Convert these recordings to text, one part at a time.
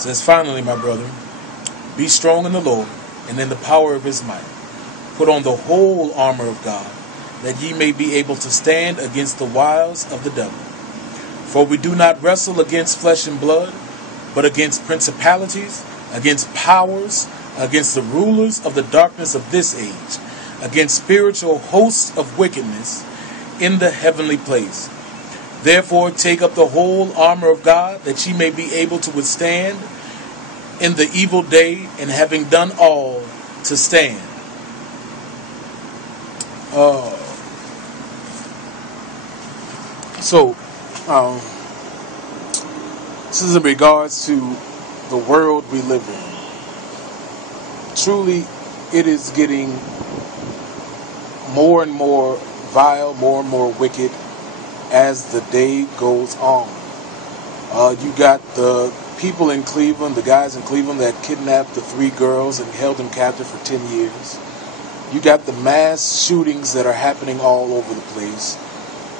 says, finally, my brethren, be strong in the Lord and in the power of his might. Put on the whole armor of God, that ye may be able to stand against the wiles of the devil. For we do not wrestle against flesh and blood, but against principalities, against powers, against the rulers of the darkness of this age, against spiritual hosts of wickedness in the heavenly place. Therefore take up the whole armor of God, that ye may be able to withstand in the evil day, and having done all, to stand. This is in regards to the world we live in. Truly, it is getting more and more vile, more and more wicked as the day goes on. You got the people in Cleveland, the guys in Cleveland that kidnapped the 3 girls and held them captive for 10 years. You got the mass shootings that are happening all over the place.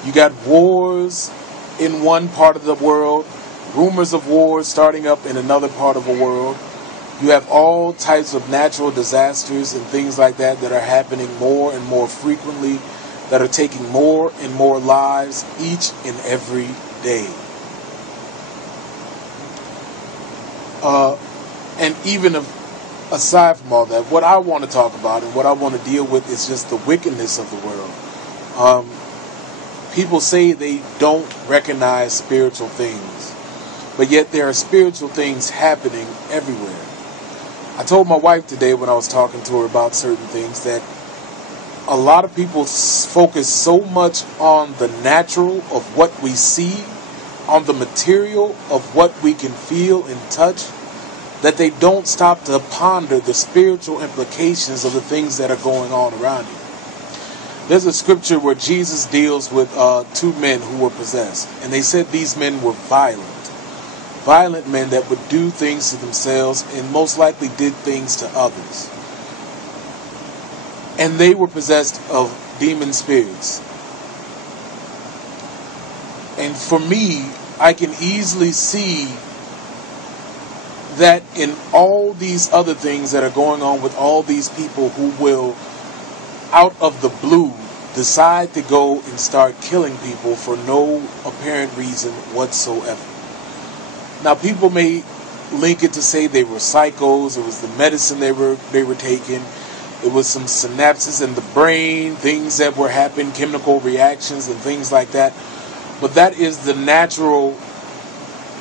You got wars in one part of the world, rumors of wars starting up in another part of the world. You have all types of natural disasters and things like that that are happening more and more frequently, that are taking more and more lives each and every day. And even aside from all that, what I want to talk about and what I want to deal with is just the wickedness of the world. People say they don't recognize spiritual things, but yet there are spiritual things happening everywhere. I told my wife today when I was talking to her about certain things that a lot of people focus so much on the natural of what we see, on the material of what we can feel and touch, that they don't stop to ponder the spiritual implications of the things that are going on around you. There's a scripture where Jesus deals with 2 men who were possessed, and they said these men were violent men that would do things to themselves and most likely did things to others. And they were possessed of demon spirits. And for me, I can easily see that in all these other things that are going on with all these people who will, out of the blue, decide to go and start killing people for no apparent reason whatsoever. Now, people may link it to say they were psychos, it was the medicine they were taking, it was some synapses in the brain, things that were happening, chemical reactions and things like that. But that is the natural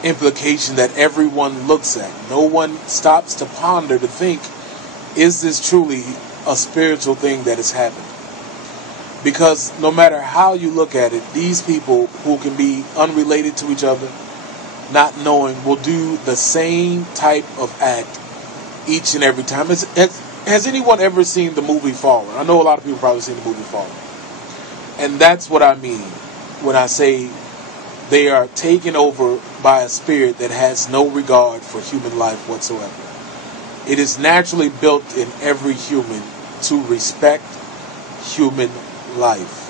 implication that everyone looks at. No one stops to ponder to think, is this truly a spiritual thing that is happening? Because no matter how you look at it, these people who can be unrelated to each other, not knowing, will do the same type of act each and every time. Has anyone ever seen the movie Fallen? I know a lot of people probably seen the movie Fallen. And that's what I mean when I say they are taken over by a spirit that has no regard for human life whatsoever. It is naturally built in every human to respect human life.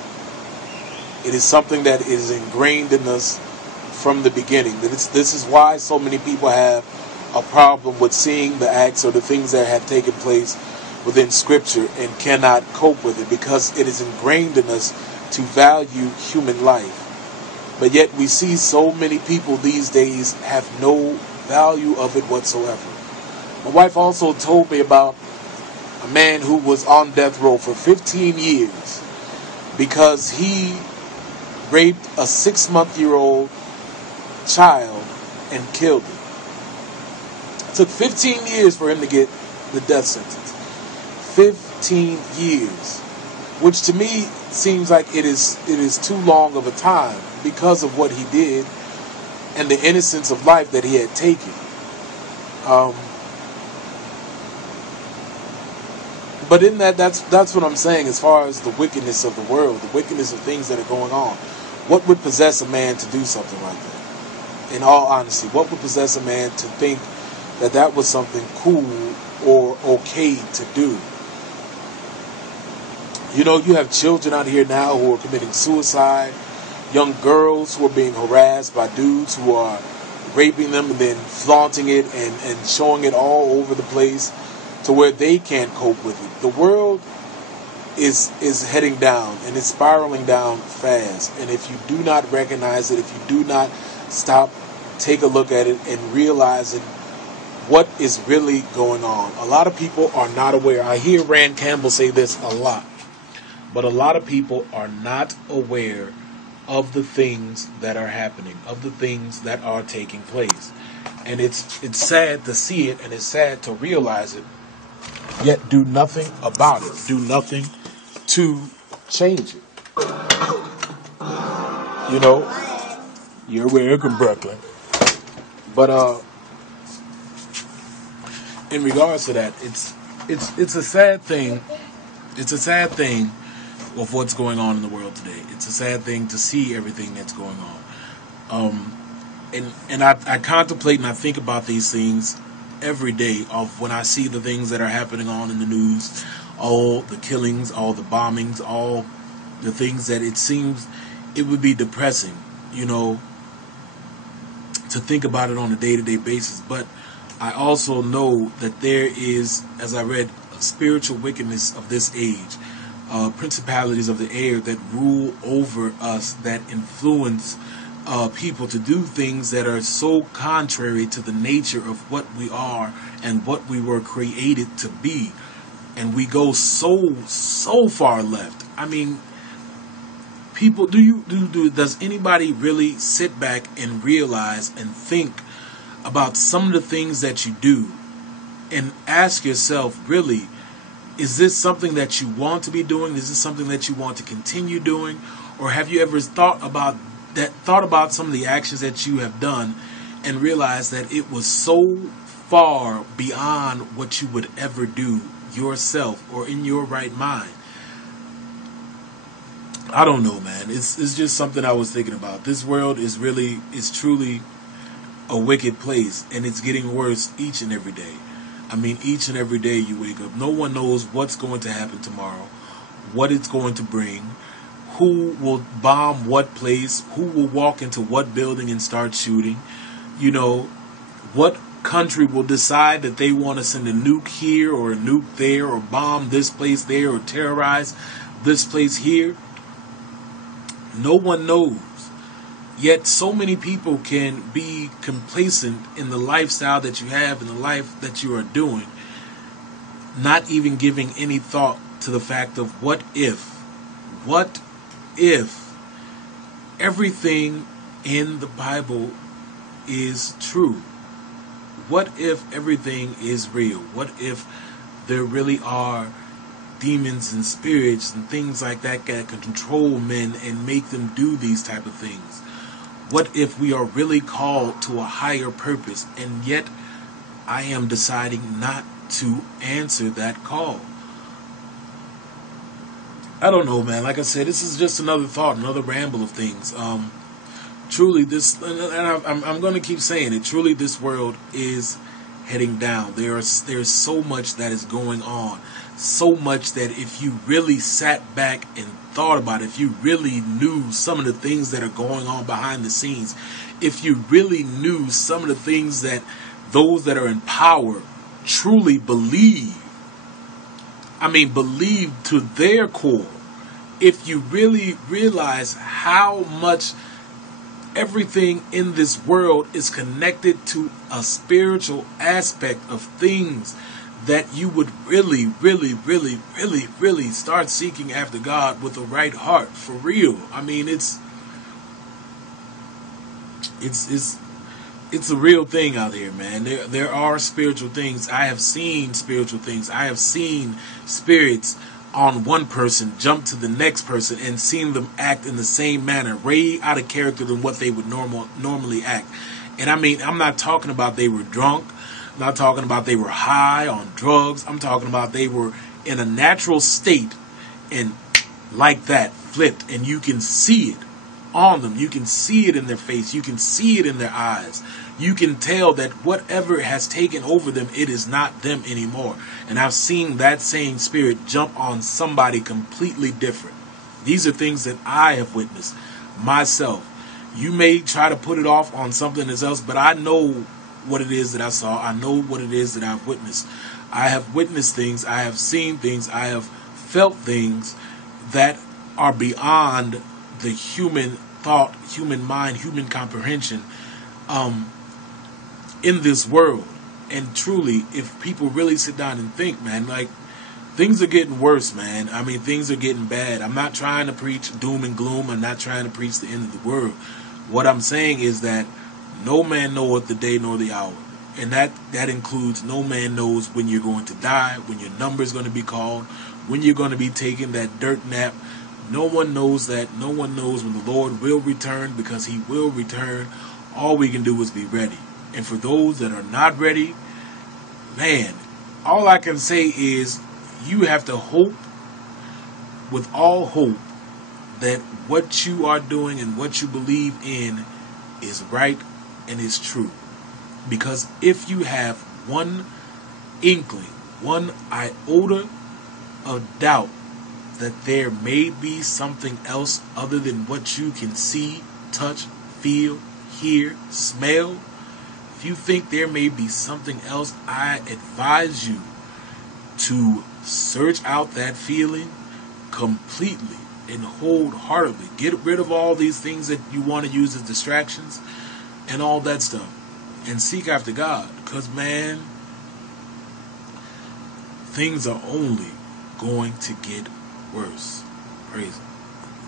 It is something that is ingrained in us from the beginning. This is why so many people have a problem with seeing the acts or the things that have taken place within Scripture and cannot cope with it, because it is ingrained in us to value human life. But yet we see so many people these days have no value of it whatsoever. My wife also told me about a man who was on death row for 15 years because he raped a 6-month-old child and killed him. It took 15 years for him to get the death sentence. 15 years. Which to me seems like it is too long of a time because of what he did and the innocence of life that he had taken. But in that's what I'm saying as far as the wickedness of the world, the wickedness of things that are going on. What would possess a man to do something like that? In all honesty, what would possess a man to think that that was something cool or okay to do? You know, you have children out here now who are committing suicide, young girls who are being harassed by dudes who are raping them and then flaunting it and showing it all over the place to where they can't cope with it. The world is heading down, and it's spiraling down fast. And if you do not recognize it, if you do not stop, take a look at it, and realize it, what is really going on. A lot of people are not aware. I hear Rand Campbell say this a lot, but a lot of people are not aware of the things that are happening, of the things that are taking place. And it's sad to see it, and it's sad to realize it, yet do nothing about it. Do nothing to change it. You know, you're welcome, Brooklyn. But in regards to that, it's a sad thing. It's a sad thing of what's going on in the world today. It's a sad thing to see everything that's going on. And I contemplate and I think about these things every day of when I see the things that are happening on in the news, all the killings, all the bombings, all the things that it seems it would be depressing, you know, to think about it on a day-to-day basis. But I also know that there is, as I read, spiritual wickedness of this age, principalities of the air that rule over us, that influence people to do things that are so contrary to the nature of what we are and what we were created to be. And we go so far left. I mean, people, does anybody really sit back and realize and think about some of the things that you do and ask yourself, really, is this something that you want to be doing? Is this something that you want to continue doing? Or have you ever thought about some of the actions that you have done and realized that it was so far beyond what you would ever do yourself or in your right mind? I don't know, man. It's just something I was thinking about. This world is truly a wicked place, and it's getting worse each and every day. I mean, each and every day you wake up. No one knows what's going to happen tomorrow, what it's going to bring, who will bomb what place, who will walk into what building and start shooting. You know, what country will decide that they want to send a nuke here or a nuke there, or bomb this place there, or terrorize this place here. No one knows. Yet so many people can be complacent in the lifestyle that you have, in the life that you are doing, not even giving any thought to the fact of what if everything in the Bible is true? What if everything is real? What if there really are demons and spirits and things like that can control men and make them do these type of things? What if we are really called to a higher purpose, and yet I am deciding not to answer that call? I don't know, man. Like I said, this is just another thought, another ramble of things. Truly, this, and I'm going to keep saying it, truly this world is heading down. There's so much that is going on. So much that if you really sat back and thought about it, if you really knew some of the things that are going on behind the scenes, if you really knew some of the things that those that are in power truly believe, believe to their core, if you really realize how much everything in this world is connected to a spiritual aspect of things, that you would really, really, really, really, really start seeking after God with the right heart, for real. I mean, it's a real thing out here, man. There are spiritual things. I have seen spiritual things. I have seen spirits on one person jump to the next person and seen them act in the same manner, way out of character than what they would normally act. And I mean, I'm not talking about they were drunk. I'm not talking about they were high on drugs. I'm talking about they were in a natural state and like that, flipped, and you can see it on them. You can see it in their face. You can see it in their eyes. You can tell that whatever has taken over them, it is not them anymore. And I've seen that same spirit jump on somebody completely different. These are things that I have witnessed myself. You may try to put it off on something else, but I know what it is that I saw. I know what it is that I've witnessed. I have witnessed things. I have seen things. I have felt things that are beyond the human thought, human mind, human comprehension in this world. And truly, if people really sit down and think, man, like, things are getting worse, man. I mean, things are getting bad. I'm not trying to preach doom and gloom. I'm not trying to preach the end of the world. What I'm saying is that no man knoweth the day nor the hour. And that includes no man knows when you're going to die, when your number is going to be called, when you're going to be taking that dirt nap. No one knows that. No one knows when the Lord will return, because he will return. All we can do is be ready. And for those that are not ready, man, all I can say is you have to hope with all hope that what you are doing and what you believe in is right and is true. Because if you have one inkling, one iota of doubt that there may be something else other than what you can see, touch, feel, hear, smell, if you think there may be something else, I advise you to search out that feeling completely and wholeheartedly. Get rid of all these things that you want to use as distractions and all that stuff. And seek after God. Because, man, things are only going to get worse. Praise Him.